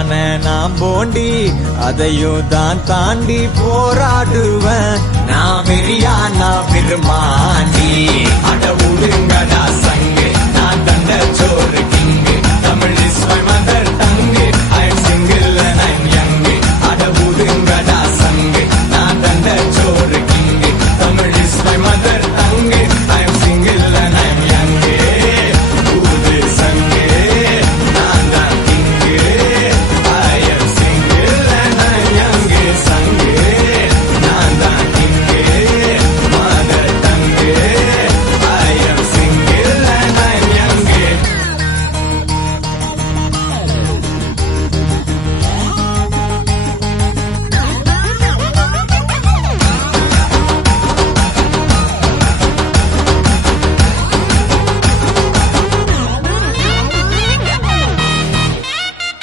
யான நான் போண்டி அதையும் தான் தாண்டி போராடுவேன். நான் வெறியா நான் விரும்பாண்டி அட உடுங்கடா சங்கு நான் தண்ட சோறு